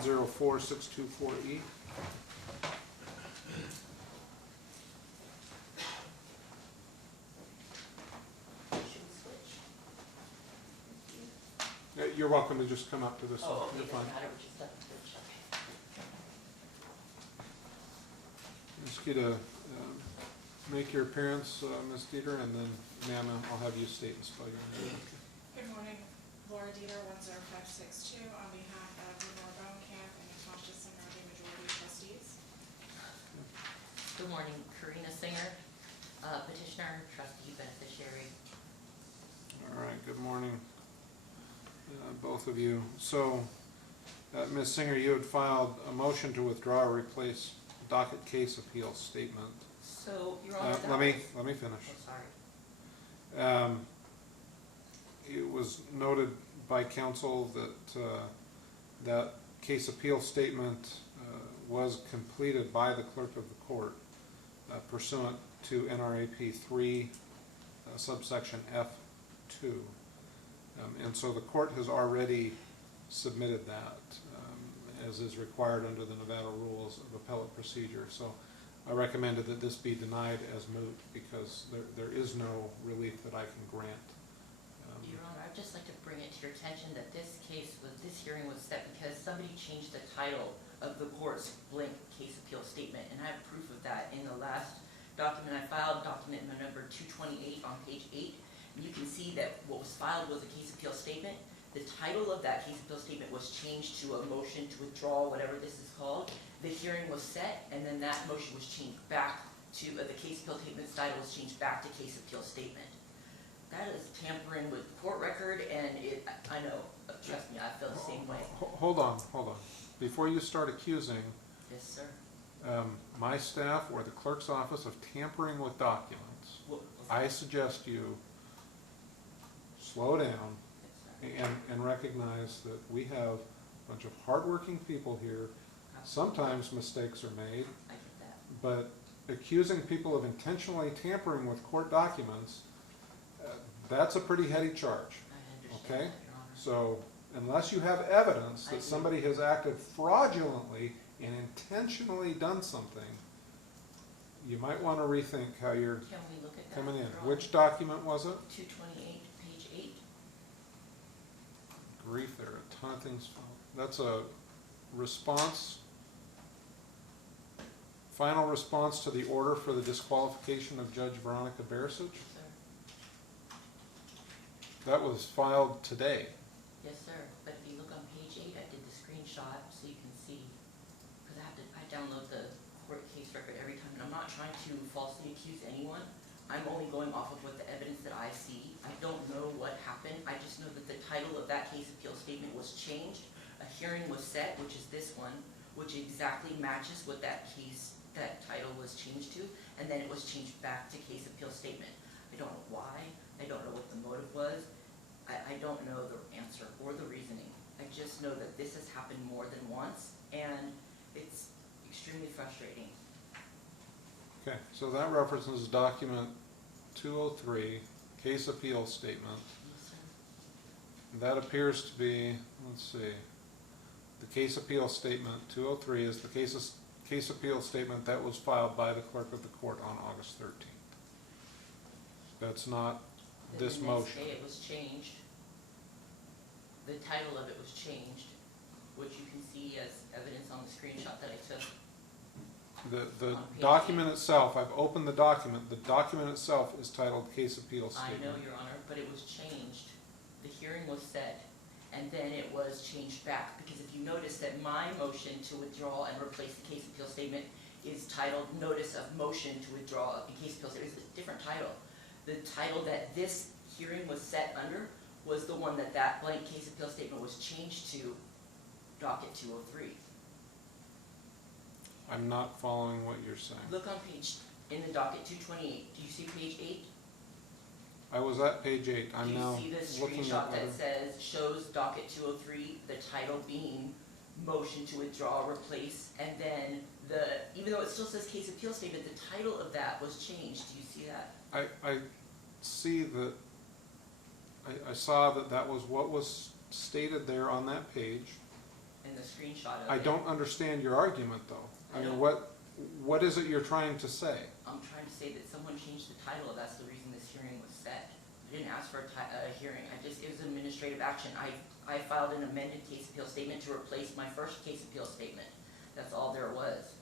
104624E. You're welcome to just come up to this. Oh, okay, You're fine. doesn't matter which is the switch, okay. Ask you to make your appearance, Ms. Deeter, and then, ma'am, I'll have you state and spell your name. Good morning, Laura Deeter, 10562, on behalf of Lenore Bonekamp and Natasha Singer, the majority trustees. Good morning, Karina Singer, petitioner, trustee, beneficiary. All right, good morning, both of you. So, Ms. Singer, you had filed a motion to withdraw or replace docket case appeal statement. So, Your Honor, let me finish. Oh, sorry. It was noted by counsel that that case appeal statement was completed by the clerk of the court pursuant to NRAP 3 subsection F2. And so the court has already submitted that as is required under the Nevada rules of appellate procedure. So I recommended that this be denied as moot because there is no relief that I can grant. Your Honor, I'd just like to bring it to your attention that this hearing was set because somebody changed the title of the court's blank case appeal statement, and I have proof of that in the last document I filed, document number 228 on page 8. And you can see that what was filed was a case appeal statement. The title of that case appeal statement was changed to a motion to withdraw, whatever this is called. The hearing was set, and then that motion was changed back to, the case appeal statement's title was changed back to case appeal statement. That is tampering with court record, and I know, trust me, I feel the same way. Hold on. Before you start accusing Yes, sir. my staff or the clerk's office of tampering with documents, I suggest you slow down and recognize that we have a bunch of hardworking people here. Sometimes mistakes are made, I get that. but accusing people of intentionally tampering with court documents, that's a pretty heady charge. I understand Okay? that, Your Honor. So unless you have evidence that somebody has acted fraudulently and intentionally done something, you might want to rethink how you're Can we look at that? coming in. Your Honor? Which document was it? 228, page 8. Grief, there are a ton of things. That's a response, final response to the order for the disqualification of Judge Veronica Barisic. Yes, sir. That was filed today. Yes, sir. But if you look on page 8, I did the screenshot so you can see, because I download the court case record every time, and I'm not trying to falsely accuse anyone. I'm only going off of what the evidence that I see. I don't know what happened. I just know that the title of that case appeal statement was changed. A hearing was set, which is this one, which exactly matches what that title was changed to, and then it was changed back to case appeal statement. I don't know why. I don't know what the motive was. I don't know the answer or the reasoning. I just know that this has happened more than once, and it's extremely frustrating. Okay, so that references document 203, case appeal statement. Yes, sir. That appears to be, let's see, the case appeal statement 203 is the case appeal statement that was filed by the clerk of the court on August 13th. That's not Then this the motion. next day it was changed. The title of it was changed, which you can see as evidence on the screenshot that I took. The On page document itself, I've opened the document itself is titled case appeal I statement. know, Your Honor, but it was changed. The hearing was set, and then it was changed back, because if you notice that my motion to withdraw and replace the case appeal statement is titled Notice of Motion to Withdraw a Case Appeal Statement. It's a different title. The title that this hearing was set under was the one that blank case appeal statement was changed to docket 203. I'm not following what you're saying. Look on in the docket 228. Do you see page 8? I was at page 8. I'm Do you now see the looking at screenshot that other. says, shows docket 203, the title being motion to withdraw, replace, and then even though it still says case appeal statement, the title of that was changed. Do you see that? I see that, I saw that was what was stated there on that page. and the screenshot of it. I don't understand your argument, though. I mean, I what is it you're trying to say? I'm trying to say that someone changed the title, that's the reason this hearing was set. I didn't ask for a hearing, it was an administrative action. I filed an amended case appeal statement to replace my first case appeal statement. That's all there was.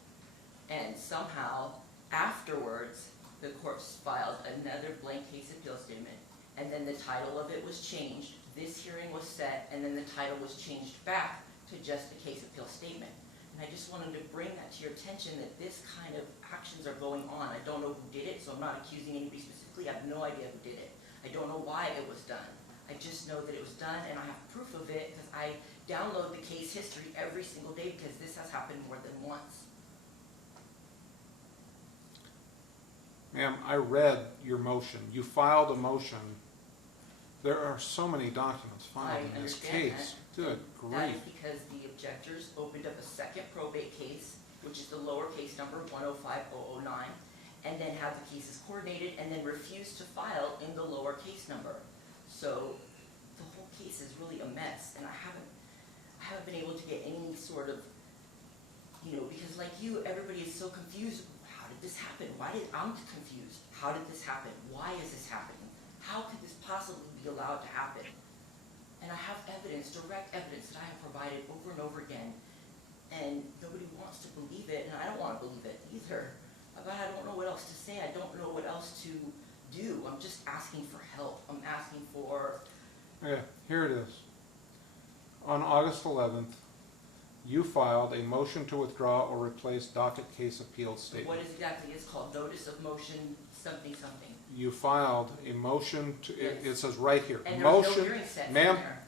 And somehow, afterwards, the court filed another blank case appeal statement, and then the title of it was changed. This hearing was set, and then the title was changed back to just the case appeal statement. And I just wanted to bring that to your attention that this kind of actions are going on. I don't know who did it, so I'm not accusing anybody specifically. I have no idea who did it. I don't know why it was done. I just know that it was done, and I have proof of it because I download the case history every single day because this has happened more than once. Ma'am, I read your motion. You filed a motion. There are so many documents filed in this case. Good grief. That is because the objectors opened up a second probate case, which is the lower case number 105009, and then had the cases coordinated and then refused to file in the lower case number. So the whole case is really a mess, and I haven't been able to get any sort of, because like you, everybody is so confused. How did this happen? I'm confused. How did this happen? Why is this happening? How could this possibly be allowed to happen? And I have evidence, direct evidence that I have provided over and over again, and nobody wants to believe it, and I don't want to believe it either. But I don't know what else to say. I don't know what else to do. I'm just asking for help. I'm asking for... Yeah, here it is. On August 11th, you filed a motion to withdraw or replace docket case appeal statement. What is exactly it's called? Notice of motion something something. You filed a motion to, Yes. it says right here. And there's Motion, no hearing set in ma'am, there.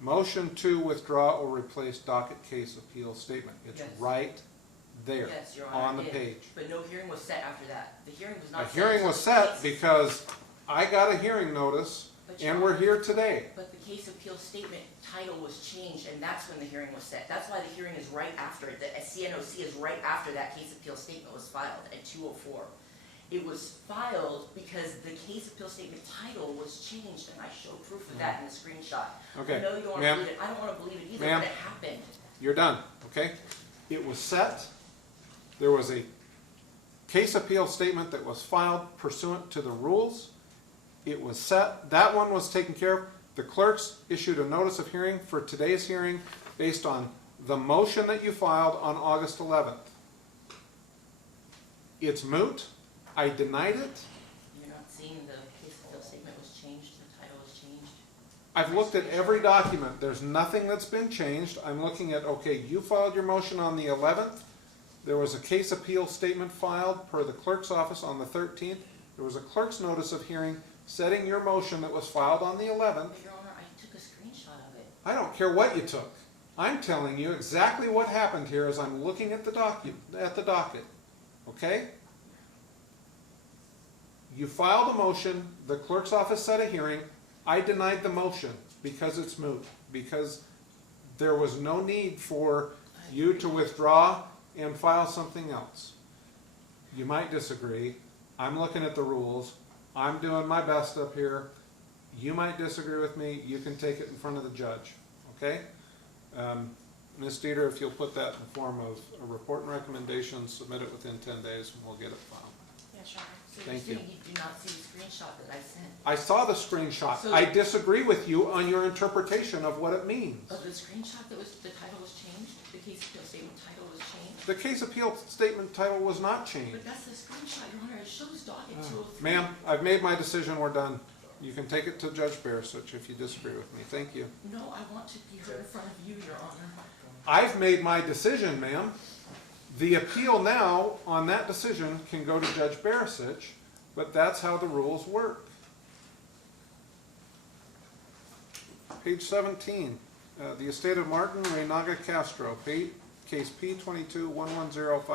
motion to withdraw or replace docket case appeal statement. It's Yes. right there Yes, Your Honor, on the it is. page. But no hearing was set after that. The hearing was A not set. hearing was until the set case- because I got a hearing notice But Your and we're Honor, here today. But the case appeal statement title was changed, and that's when the hearing was set. That's why the hearing is right after, the CNOC is right after that case appeal statement was filed at 2:04. It was filed because the case appeal statement title was changed, and I showed proof of that in the screenshot. Okay, I know you don't want to ma'am. believe it. I don't want to believe it either, Ma'am. but it happened. You're done, okay? It was set. There was a case appeal statement that was filed pursuant to the rules. It was set. That one was taken care of. The clerks issued a notice of hearing for today's hearing based on the motion that you filed on August 11th. It's moot. I denied it. You're not seeing the case appeal statement was changed, the title was changed. I've looked at every document. There's nothing that's been changed. I'm looking at, okay, you filed your motion on the 11th. There was a case appeal statement filed per the clerk's office on the 13th. There was a clerk's notice of hearing setting your motion that was filed on the 11th. But Your Honor, I took a screenshot of it. I don't care what you took. I'm telling you exactly what happened here as I'm looking at the docket. Okay? You filed a motion, the clerk's office set a hearing, I denied the motion because it's moot, because there was no need for you to withdraw and file something else. You might disagree. I'm looking at the rules. I'm doing my best up here. You might disagree with me. You can take it in front of the judge, okay? Ms. Deeter, if you'll put that in the form of a report and recommendation, submit it within 10 days and we'll get it filed. Yes, Your Honor. So Thank you're you. saying you do not see the screenshot that I sent? I saw the screenshot. So- I disagree with you on your interpretation of what it means. Oh, the screenshot that was, the title was changed? The case appeal statement title was changed? The case appeal statement title was not changed. But that's the screenshot, Your Honor, it shows docket 203. Ma'am, I've made my decision. We're done. You can take it to Judge Barisic if you disagree with me. Thank you. No, I want to be heard in front of you, Your Honor. I've made my decision, ma'am. The appeal now on that decision can go to Judge Barisic, but that's how the rules work. Page 17, the estate of Martin Reynaga Castro, case P221105.